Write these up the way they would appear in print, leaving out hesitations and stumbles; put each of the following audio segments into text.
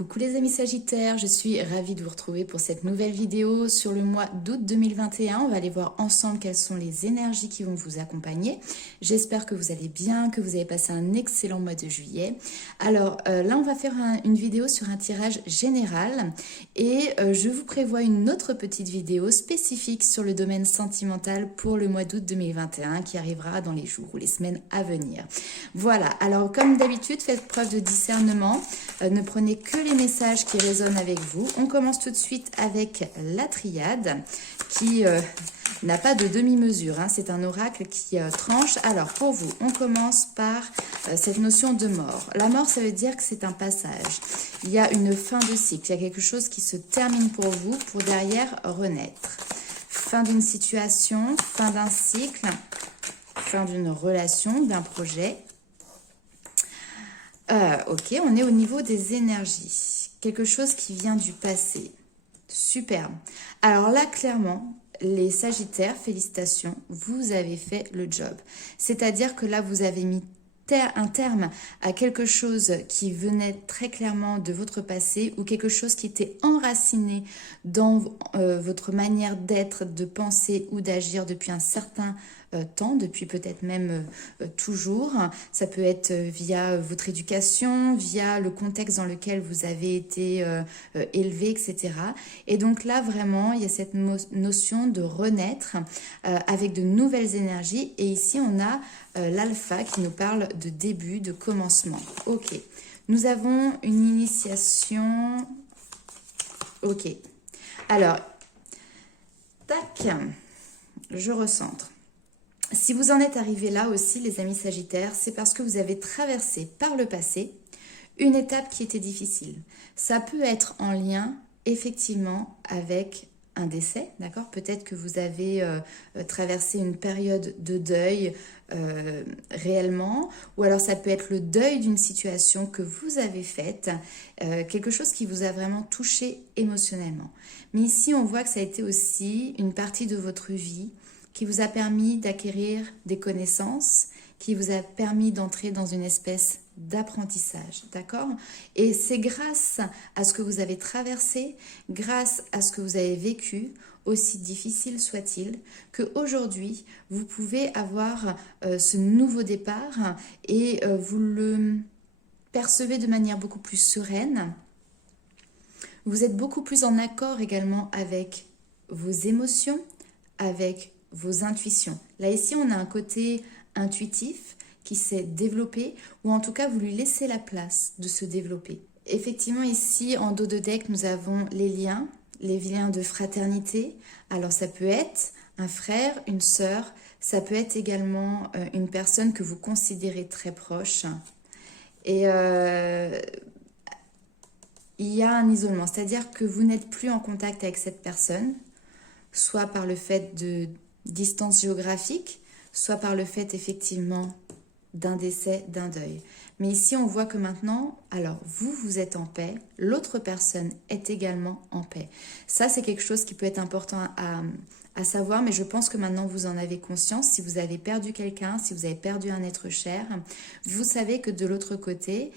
Coucou les amis Sagittaires, je suis ravie de vous retrouver pour cette nouvelle vidéo sur le mois d'août 2021. On va aller voir ensemble quelles sont les énergies qui vont vous accompagner. J'espère que vous allez bien, que vous avez passé un excellent mois de juillet. Alors là, on va faire une vidéo sur un tirage général et je vous prévois une autre petite vidéo spécifique sur le domaine sentimental pour le mois d'août 2021 qui arrivera dans les jours ou les semaines à venir. Voilà, alors comme d'habitude, faites preuve de discernement. Ne prenez que les messages qui résonnent avec vous. On commence tout de suite avec la triade qui n'a pas de demi-mesure. Hein. C'est un oracle qui tranche. Alors pour vous, on commence par cette notion de mort. La mort, ça veut dire que c'est un passage. Il y a une fin de cycle. Il y a quelque chose qui se termine pour vous pour derrière renaître. Fin d'une situation, fin d'un cycle, fin d'une relation, d'un projet. Ok, on est au niveau des énergies. Quelque chose qui vient du passé. Superbe. Alors là, clairement, les Sagittaires, félicitations, vous avez fait le job. C'est-à-dire que là, vous avez mis un terme à quelque chose qui venait très clairement de votre passé ou quelque chose qui était enraciné dans votre manière d'être, de penser ou d'agir depuis un certain temps, depuis peut-être même toujours. Ça peut être via votre éducation, via le contexte dans lequel vous avez été élevé, etc. Et donc là, vraiment, il y a cette notion de renaître avec de nouvelles énergies. Et ici, on a l'alpha qui nous parle de début, de commencement. Ok. Nous avons une initiation. Ok. Alors, tac, je recentre. Si vous en êtes arrivé là aussi, les amis Sagittaires, c'est parce que vous avez traversé par le passé une étape qui était difficile. Ça peut être en lien, effectivement, avec un décès, d'accord? Peut-être que vous avez traversé une période de deuil réellement, ou alors ça peut être le deuil d'une situation que vous avez faite, quelque chose qui vous a vraiment touché émotionnellement. Mais ici, on voit que ça a été aussi une partie de votre vie qui vous a permis d'acquérir des connaissances, qui vous a permis d'entrer dans une espèce d'apprentissage, d'accord? Et c'est grâce à ce que vous avez traversé, grâce à ce que vous avez vécu, aussi difficile soit-il, qu'aujourd'hui, vous pouvez avoir ce nouveau départ et vous le percevez de manière beaucoup plus sereine. Vous êtes beaucoup plus en accord également avec vos émotions, avec vos intuitions. Là, ici, on a un côté intuitif qui s'est développé, ou en tout cas, vous lui laissez la place de se développer. Effectivement, ici, en dos de deck, nous avons les liens de fraternité. Alors, ça peut être un frère, une sœur, ça peut être également une personne que vous considérez très proche. Et il y a un isolement, c'est-à-dire que vous n'êtes plus en contact avec cette personne, soit par le fait de distance géographique, soit par le fait effectivement d'un décès, d'un deuil. Mais ici, on voit que maintenant, alors vous êtes en paix, l'autre personne est également en paix. Ça, c'est quelque chose qui peut être important à savoir, mais je pense que maintenant vous en avez conscience. Si vous avez perdu quelqu'un, si vous avez perdu un être cher, vous savez que de l'autre côté,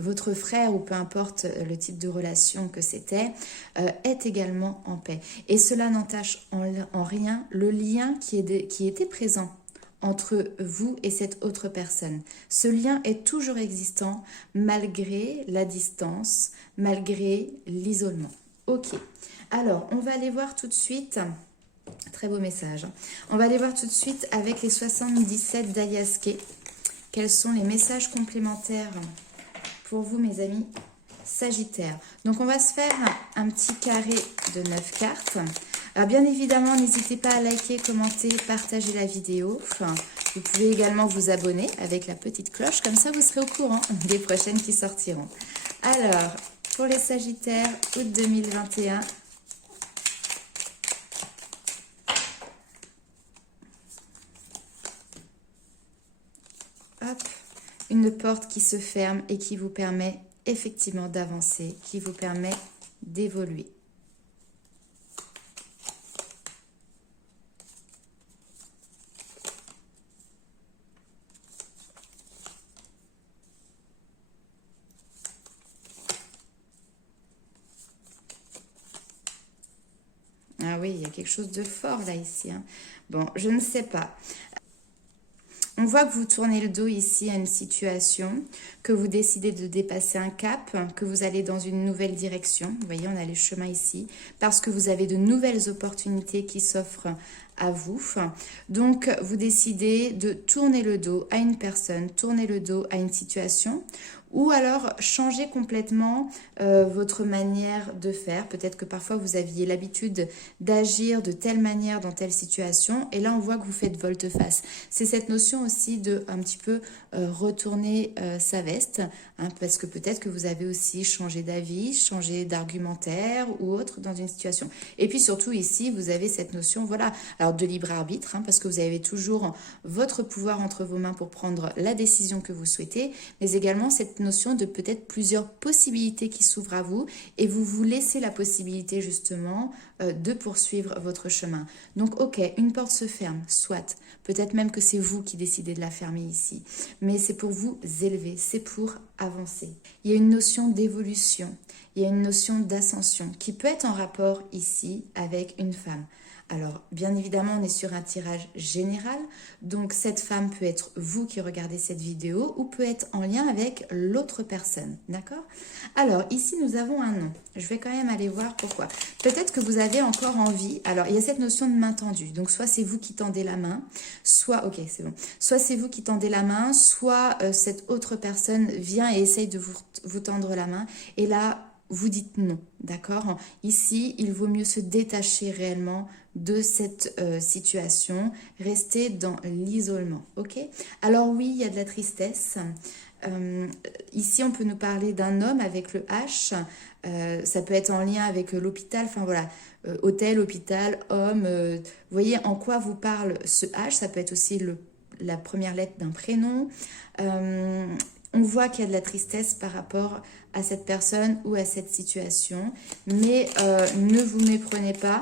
votre frère, ou peu importe le type de relation que c'était, est également en paix. Et cela n'entache en rien le lien qui était présent entre vous et cette autre personne. Ce lien est toujours existant malgré la distance, malgré l'isolement. Ok, alors on va aller voir tout de suite, très beau message, on va aller voir tout de suite avec les 77 d'Ayaske, quels sont les messages complémentaires pour vous, mes amis Sagittaires. Donc, on va se faire un petit carré de 9 cartes. Alors, bien évidemment, n'hésitez pas à liker, commenter, partager la vidéo. Vous pouvez également vous abonner avec la petite cloche. Comme ça, vous serez au courant des prochaines qui sortiront. Alors, pour les Sagittaires, août 2021. Hop. Une porte qui se ferme et qui vous permet effectivement d'avancer, qui vous permet d'évoluer. Ah oui, il y a quelque chose de fort là, ici. Hein. Bon, je ne sais pas. On voit que vous tournez le dos ici à une situation, que vous décidez de dépasser un cap, que vous allez dans une nouvelle direction. Vous voyez, on a les chemins ici, parce que vous avez de nouvelles opportunités qui s'offrent à vous. Donc, vous décidez de tourner le dos à une personne, tourner le dos à une situation, ou alors changer complètement votre manière de faire. Peut-être que parfois vous aviez l'habitude d'agir de telle manière dans telle situation, et là on voit que vous faites volte-face. C'est cette notion aussi de un petit peu retourner sa veste, hein, parce que peut-être que vous avez aussi changé d'avis, changé d'argumentaire ou autre dans une situation. Et puis surtout ici, vous avez cette notion, voilà, alors de libre arbitre, hein, parce que vous avez toujours votre pouvoir entre vos mains pour prendre la décision que vous souhaitez, mais également cette notion de peut-être plusieurs possibilités qui s'ouvrent à vous, et vous vous laissez la possibilité justement de poursuivre votre chemin. Donc ok, une porte se ferme, soit, peut-être même que c'est vous qui décidez de la fermer ici, mais c'est pour vous élever, c'est pour avancer. Il y a une notion d'évolution, il y a une notion d'ascension qui peut être en rapport ici avec une femme. Alors, bien évidemment, on est sur un tirage général, donc cette femme peut être vous qui regardez cette vidéo ou peut être en lien avec l'autre personne, d'accord? Alors, ici, nous avons un nom. Je vais quand même aller voir pourquoi. Peut-être que vous avez encore envie, alors il y a cette notion de main tendue, donc soit c'est vous qui tendez la main, soit, ok, c'est bon, soit c'est vous qui tendez la main, soit cette autre personne vient et essaye de vous tendre la main, et là, vous dites non, d'accord? Ici, il vaut mieux se détacher réellement de cette situation, rester dans l'isolement, ok? Alors oui, il y a de la tristesse. Ici, on peut nous parler d'un homme avec le H. Ça peut être en lien avec l'hôpital, enfin voilà, hôtel, hôpital, homme. Vous voyez en quoi vous parle ce H. Ça peut être aussi la première lettre d'un prénom. On voit qu'il y a de la tristesse par rapport à cette personne ou à cette situation, mais ne vous méprenez pas.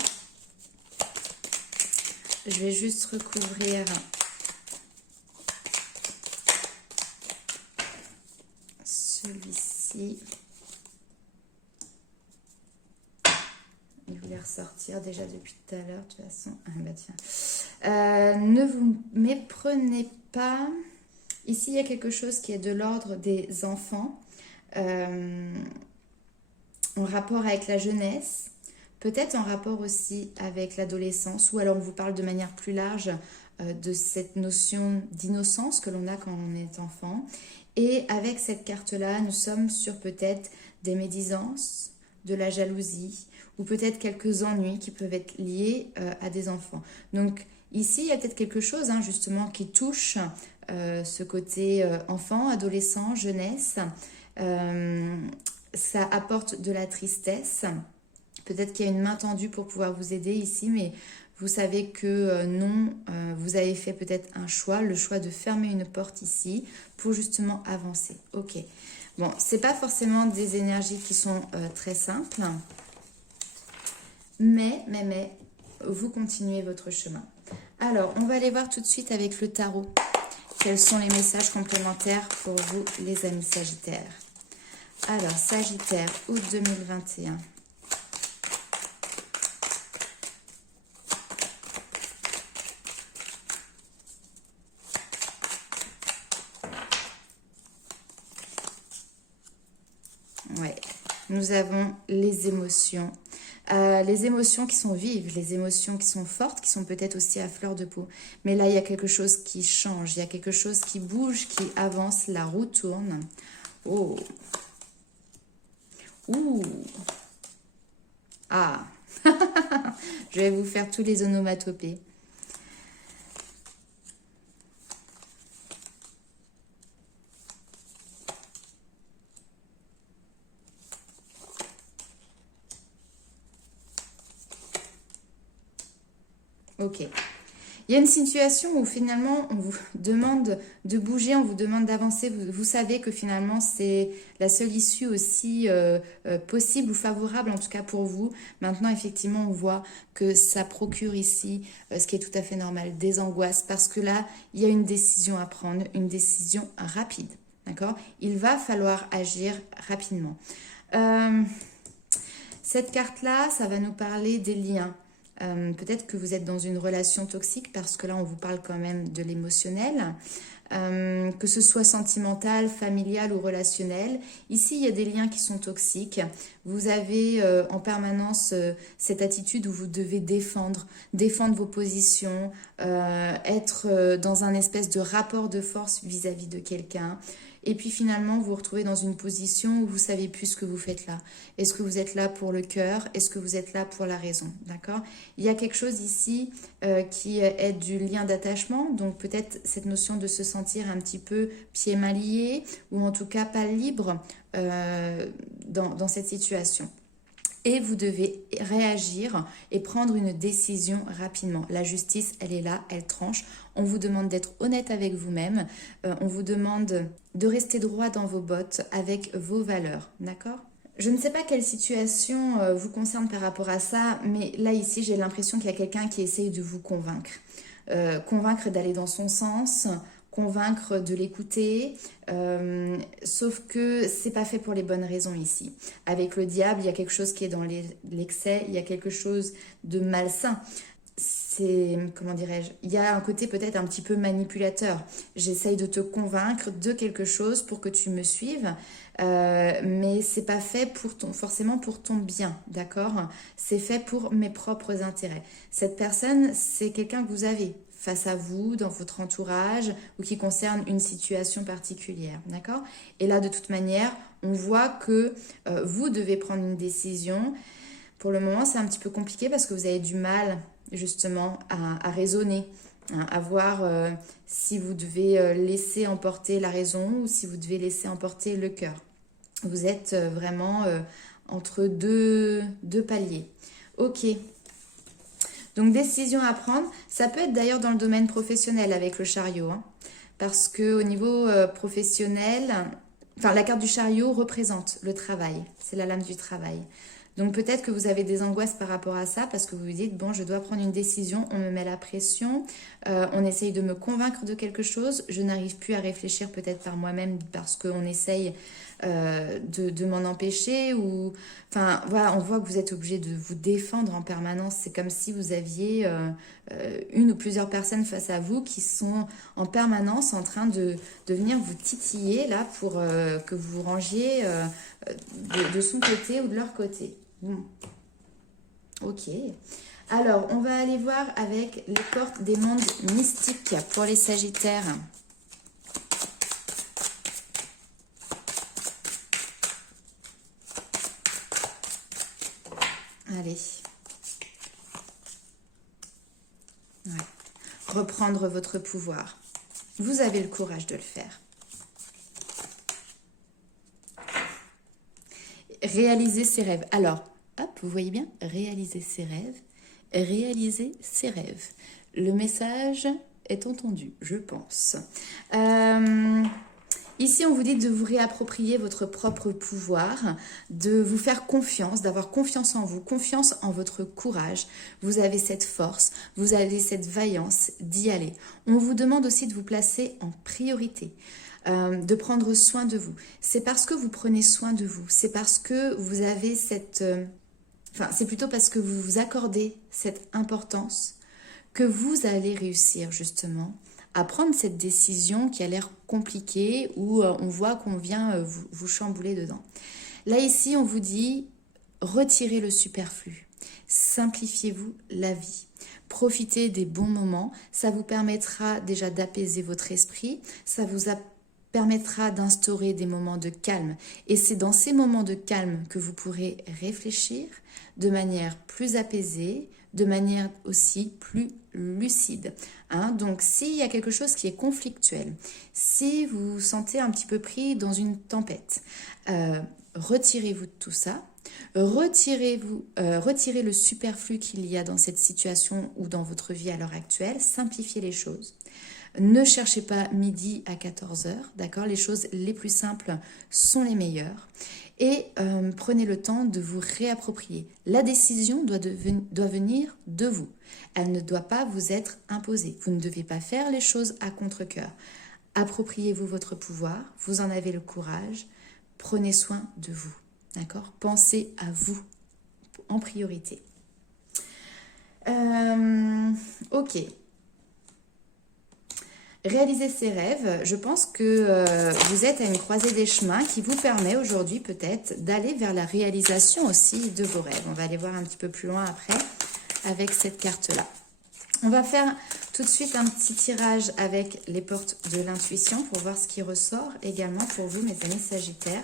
Je vais juste recouvrir celui-ci. Il voulait ressortir déjà depuis tout à l'heure, de toute façon. Ah bah tiens. Ne vous méprenez pas. Ici, il y a quelque chose qui est de l'ordre des enfants, en rapport avec la jeunesse, peut-être en rapport aussi avec l'adolescence, ou alors on vous parle de manière plus large de cette notion d'innocence que l'on a quand on est enfant. Et avec cette carte-là, nous sommes sur peut-être des médisances, de la jalousie, ou peut-être quelques ennuis qui peuvent être liés à des enfants. Donc ici, il y a peut-être quelque chose justement qui touche ce côté enfant, adolescent, jeunesse. Ça apporte de la tristesse. Peut-être qu'il y a une main tendue pour pouvoir vous aider ici, mais vous savez que non, vous avez fait peut-être un choix, le choix de fermer une porte ici pour justement avancer. Ok. Bon, c'est pas forcément des énergies qui sont très simples, mais vous continuez votre chemin. Alors, on va aller voir tout de suite avec le tarot. Quels sont les messages complémentaires pour vous, les amis Sagittaires? Alors, Sagittaire, août 2021. Ouais, nous avons les émotions. Les émotions qui sont vives, les émotions qui sont fortes, qui sont peut-être aussi à fleur de peau. Mais là, il y a quelque chose qui change, il y a quelque chose qui bouge, qui avance, la roue tourne. Oh. Ouh. Ah. Je vais vous faire tous les onomatopées. Ok. Il y a une situation où finalement on vous demande de bouger, on vous demande d'avancer. Vous savez que finalement c'est la seule issue aussi possible ou favorable en tout cas pour vous. Maintenant effectivement on voit que ça procure ici, ce qui est tout à fait normal, des angoisses parce que là il y a une décision à prendre, une décision rapide. D'accord? Il va falloir agir rapidement. Cette carte-là, ça va nous parler des liens. Peut-être que vous êtes dans une relation toxique parce que là, on vous parle quand même de l'émotionnel. Que ce soit sentimental, familial ou relationnel. Ici, il y a des liens qui sont toxiques. Vous avez en permanence cette attitude où vous devez défendre vos positions, être dans un espèce de rapport de force vis-à-vis de quelqu'un. Et puis finalement, vous vous retrouvez dans une position où vous savez plus ce que vous faites là. Est-ce que vous êtes là pour le cœur? Est-ce que vous êtes là pour la raison? D'accord? Il y a quelque chose ici qui est du lien d'attachement. Donc peut-être cette notion de se sentir un petit peu pieds-mains liés ou en tout cas pas libre dans cette situation. Et vous devez réagir et prendre une décision rapidement. La justice, elle est là, elle tranche. On vous demande d'être honnête avec vous-même. On vous demande de rester droit dans vos bottes avec vos valeurs. D'accord ? Je ne sais pas quelle situation vous concerne par rapport à ça, mais là, ici, j'ai l'impression qu'il y a quelqu'un qui essaye de vous convaincre. Convaincre d'aller dans son sens, convaincre de l'écouter, sauf que c'est pas fait pour les bonnes raisons ici. Avec le diable, il y a quelque chose qui est dans l'excès, il y a quelque chose de malsain. C'est, comment dirais-je, il y a un côté peut-être un petit peu manipulateur. J'essaye de te convaincre de quelque chose pour que tu me suives, mais c'est pas fait forcément pour ton bien, d'accord? C'est fait pour mes propres intérêts. Cette personne, c'est quelqu'un que vous avez face à vous, dans votre entourage, ou qui concerne une situation particulière, d'accord? Et là, de toute manière, on voit que vous devez prendre une décision. Pour le moment, c'est un petit peu compliqué parce que vous avez du mal, justement, à raisonner, hein, à voir si vous devez laisser emporter la raison ou si vous devez laisser emporter le cœur. Vous êtes vraiment entre deux paliers. Ok. Donc, décision à prendre. Ça peut être d'ailleurs dans le domaine professionnel avec le chariot. Hein, parce qu'au niveau professionnel, enfin, la carte du chariot représente le travail. C'est la lame du travail. Donc peut-être que vous avez des angoisses par rapport à ça parce que vous vous dites, bon, je dois prendre une décision, on me met la pression, on essaye de me convaincre de quelque chose, je n'arrive plus à réfléchir peut-être par moi-même parce qu'on essaye de m'en empêcher ou... Enfin, voilà, on voit que vous êtes obligé de vous défendre en permanence. C'est comme si vous aviez une ou plusieurs personnes face à vous qui sont en permanence en train de venir vous titiller là pour que vous vous rangiez de son côté ou de leur côté. Bon. Ok. Alors, on va aller voir avec les portes des mondes mystiques pour les Sagittaires. Allez. Ouais. Reprendre votre pouvoir. Vous avez le courage de le faire. Réaliser ses rêves. Alors, hop, vous voyez bien, réaliser ses rêves, réaliser ses rêves. Le message est entendu, je pense. Ici, on vous dit de vous réapproprier votre propre pouvoir, de vous faire confiance, d'avoir confiance en vous, confiance en votre courage. Vous avez cette force, vous avez cette vaillance d'y aller. On vous demande aussi de vous placer en priorité. De prendre soin de vous. C'est parce que vous prenez soin de vous, c'est parce que vous avez cette... Enfin, c'est plutôt parce que vous vous accordez cette importance que vous allez réussir justement à prendre cette décision qui a l'air compliquée où on voit qu'on vient vous chambouler dedans. Là, ici, on vous dit, retirez le superflu, simplifiez-vous la vie. Profitez des bons moments, ça vous permettra déjà d'apaiser votre esprit, ça vous permettra d'instaurer des moments de calme. Et c'est dans ces moments de calme que vous pourrez réfléchir de manière plus apaisée, de manière aussi plus lucide. Hein? Donc, s'il y a quelque chose qui est conflictuel, si vous vous sentez un petit peu pris dans une tempête, retirez-vous de tout ça. Retirez le superflu qu'il y a dans cette situation ou dans votre vie à l'heure actuelle. Simplifiez les choses. Ne cherchez pas midi à 14h, d'accord? Les choses les plus simples sont les meilleures. Et prenez le temps de vous réapproprier. La décision doit venir de vous. Elle ne doit pas vous être imposée. Vous ne devez pas faire les choses à contre-cœur. Appropriez-vous votre pouvoir, vous en avez le courage. Prenez soin de vous, d'accord? Pensez à vous en priorité. Ok. Réaliser ses rêves, je pense que vous êtes à une croisée des chemins qui vous permet aujourd'hui peut-être d'aller vers la réalisation aussi de vos rêves. On va aller voir un petit peu plus loin après avec cette carte-là. On va faire tout de suite un petit tirage avec les portes de l'intuition pour voir ce qui ressort également pour vous, mes amis Sagittaires.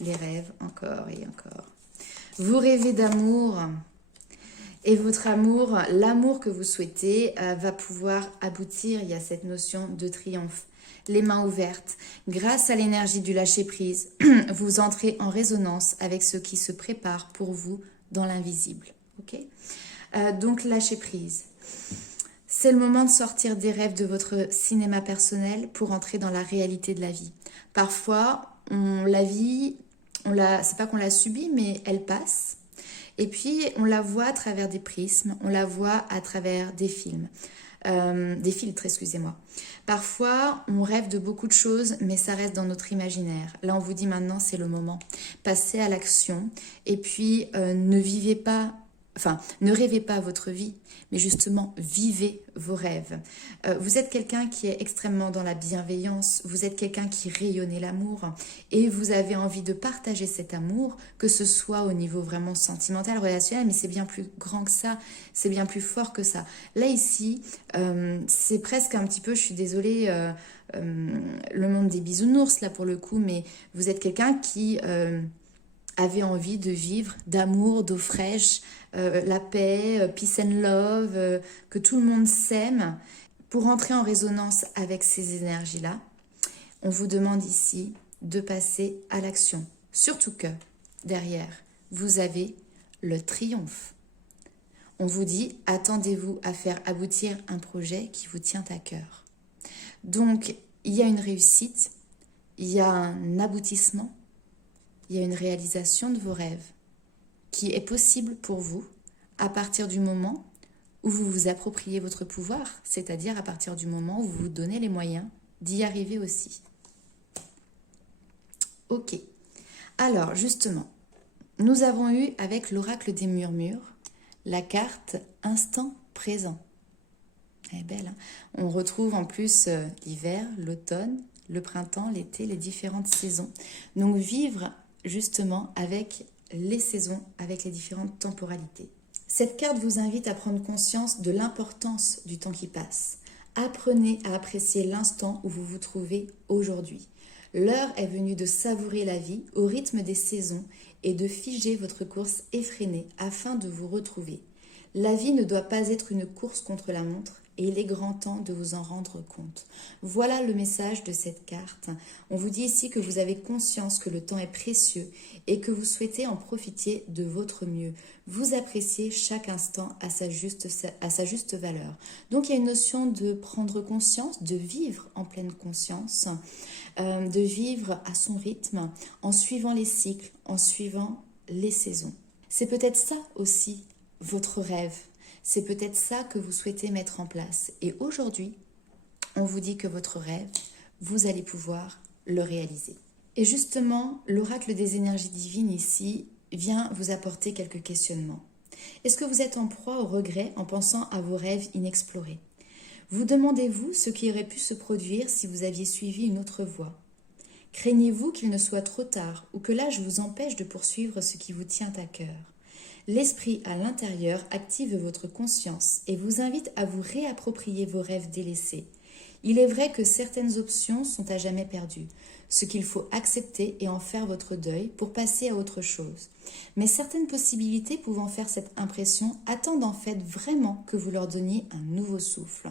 Les rêves, encore et encore. Vous rêvez d'amour et votre amour, l'amour que vous souhaitez, va pouvoir aboutir. Il y a cette notion de triomphe. Les mains ouvertes. Grâce à l'énergie du lâcher-prise, vous entrez en résonance avec ce qui se prépare pour vous dans l'invisible. Okay, donc, lâcher-prise. C'est le moment de sortir des rêves de votre cinéma personnel pour entrer dans la réalité de la vie. Parfois, la vie... c'est pas qu'on la subit, mais elle passe. Et puis, on la voit à travers des prismes, on la voit à travers des films, des filtres, excusez-moi. Parfois, on rêve de beaucoup de choses, mais ça reste dans notre imaginaire. Là, on vous dit maintenant, c'est le moment. Passez à l'action et puis ne rêvez pas votre vie, mais justement, vivez vos rêves. Vous êtes quelqu'un qui est extrêmement dans la bienveillance, vous êtes quelqu'un qui rayonnez l'amour et vous avez envie de partager cet amour, que ce soit au niveau vraiment sentimental, relationnel, mais c'est bien plus grand que ça, c'est bien plus fort que ça. Là, ici, c'est presque un petit peu, je suis désolée, le monde des bisounours, là, pour le coup, mais vous êtes quelqu'un qui... avait envie de vivre d'amour, d'eau fraîche, la paix, peace and love, que tout le monde s'aime. Pour entrer en résonance avec ces énergies-là, on vous demande ici de passer à l'action. Surtout que derrière, vous avez le triomphe. On vous dit, attendez-vous à faire aboutir un projet qui vous tient à cœur. Donc, il y a une réussite, il y a un aboutissement, il y a une réalisation de vos rêves qui est possible pour vous à partir du moment où vous vous appropriez votre pouvoir, c'est-à-dire à partir du moment où vous vous donnez les moyens d'y arriver aussi. Ok. Alors, justement, nous avons eu avec l'oracle des murmures la carte instant présent. Elle est belle, hein? On retrouve en plus l'hiver, l'automne, le printemps, l'été, les différentes saisons. Donc, vivre justement avec les saisons, avec les différentes temporalités. Cette carte vous invite à prendre conscience de l'importance du temps qui passe. Apprenez à apprécier l'instant où vous vous trouvez aujourd'hui. L'heure est venue de savourer la vie au rythme des saisons et de figer votre course effrénée afin de vous retrouver. La vie ne doit pas être une course contre la montre et il est grand temps de vous en rendre compte. Voilà le message de cette carte. On vous dit ici que vous avez conscience que le temps est précieux et que vous souhaitez en profiter de votre mieux. Vous appréciez chaque instant à sa juste valeur. Donc il y a une notion de prendre conscience, de vivre en pleine conscience, de vivre à son rythme, en suivant les cycles, en suivant les saisons. C'est peut-être ça aussi votre rêve. C'est peut-être ça que vous souhaitez mettre en place. Et aujourd'hui, on vous dit que votre rêve, vous allez pouvoir le réaliser. Et justement, l'oracle des énergies divines ici vient vous apporter quelques questionnements. Est-ce que vous êtes en proie au regret en pensant à vos rêves inexplorés? Vous demandez-vous ce qui aurait pu se produire si vous aviez suivi une autre voie? Craignez-vous qu'il ne soit trop tard ou que l'âge vous empêche de poursuivre ce qui vous tient à cœur? L'esprit à l'intérieur active votre conscience et vous invite à vous réapproprier vos rêves délaissés. Il est vrai que certaines options sont à jamais perdues, ce qu'il faut accepter et en faire votre deuil pour passer à autre chose. Mais certaines possibilités pouvant faire cette impression attendent en fait vraiment que vous leur donniez un nouveau souffle.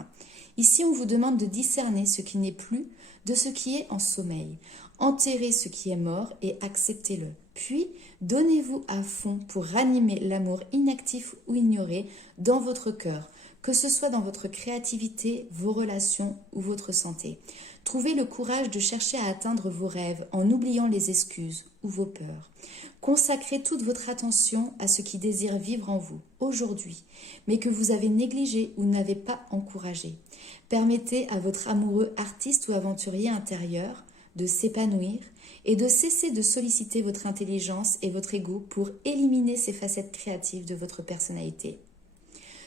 Ici, on vous demande de discerner ce qui n'est plus de ce qui est en sommeil. Enterrez ce qui est mort et acceptez-le. Puis, donnez-vous à fond pour ranimer l'amour inactif ou ignoré dans votre cœur. que ce soit dans votre créativité, vos relations ou votre santé. Trouvez le courage de chercher à atteindre vos rêves en oubliant les excuses ou vos peurs. Consacrez toute votre attention à ce qui désire vivre en vous aujourd'hui, mais que vous avez négligé ou n'avez pas encouragé. Permettez à votre amoureux artiste ou aventurier intérieur de s'épanouir et de cesser de solliciter votre intelligence et votre ego pour éliminer ces facettes créatives de votre personnalité.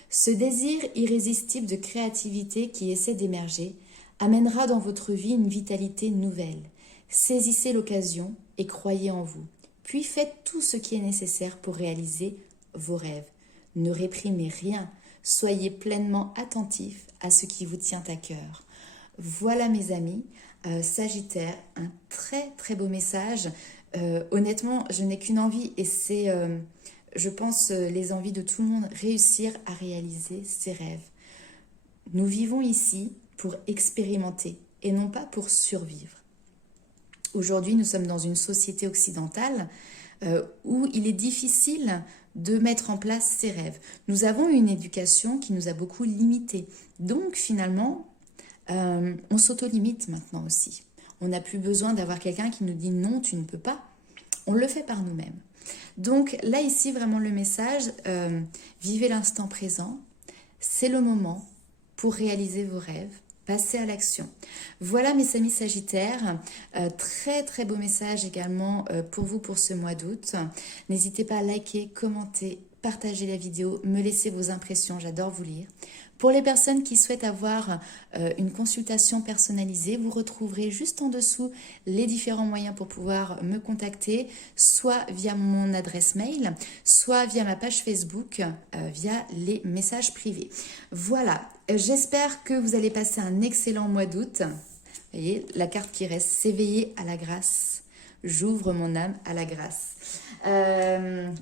Ce désir irrésistible de créativité qui essaie d'émerger amènera dans votre vie une vitalité nouvelle. Saisissez l'occasion et croyez en vous. Puis faites tout ce qui est nécessaire pour réaliser vos rêves. Ne réprimez rien. Soyez pleinement attentifs à ce qui vous tient à cœur. Voilà mes amis, Sagittaire, un très très beau message. Honnêtement, je n'ai qu'une envie et c'est, je pense, les envies de tout le monde, réussir à réaliser ses rêves. Nous vivons ici pour expérimenter et non pas pour survivre. Aujourd'hui, nous sommes dans une société occidentale où il est difficile de mettre en place ses rêves. Nous avons une éducation qui nous a beaucoup limités. Donc finalement, on s'auto-limite maintenant aussi. On n'a plus besoin d'avoir quelqu'un qui nous dit non, tu ne peux pas. On le fait par nous-mêmes. Donc là, ici, vraiment le message, vivez l'instant présent. C'est le moment pour réaliser vos rêves. Passez à l'action. Voilà mes amis Sagittaires, très très beau message également pour vous pour ce mois d'août. N'hésitez pas à liker, commenter, partager la vidéo, me laisser vos impressions, j'adore vous lire. Pour les personnes qui souhaitent avoir une consultation personnalisée, vous retrouverez juste en dessous les différents moyens pour pouvoir me contacter, soit via mon adresse mail, soit via ma page Facebook, via les messages privés. Voilà, j'espère que vous allez passer un excellent mois d'août. Vous voyez, la carte qui reste, s'éveiller à la grâce. J'ouvre mon âme à la grâce.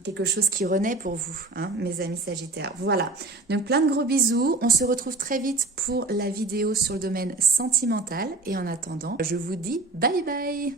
Quelque chose qui renaît pour vous, hein, mes amis Sagittaires. Voilà, donc plein de gros bisous. On se retrouve très vite pour la vidéo sur le domaine sentimental. Et en attendant, je vous dis bye bye.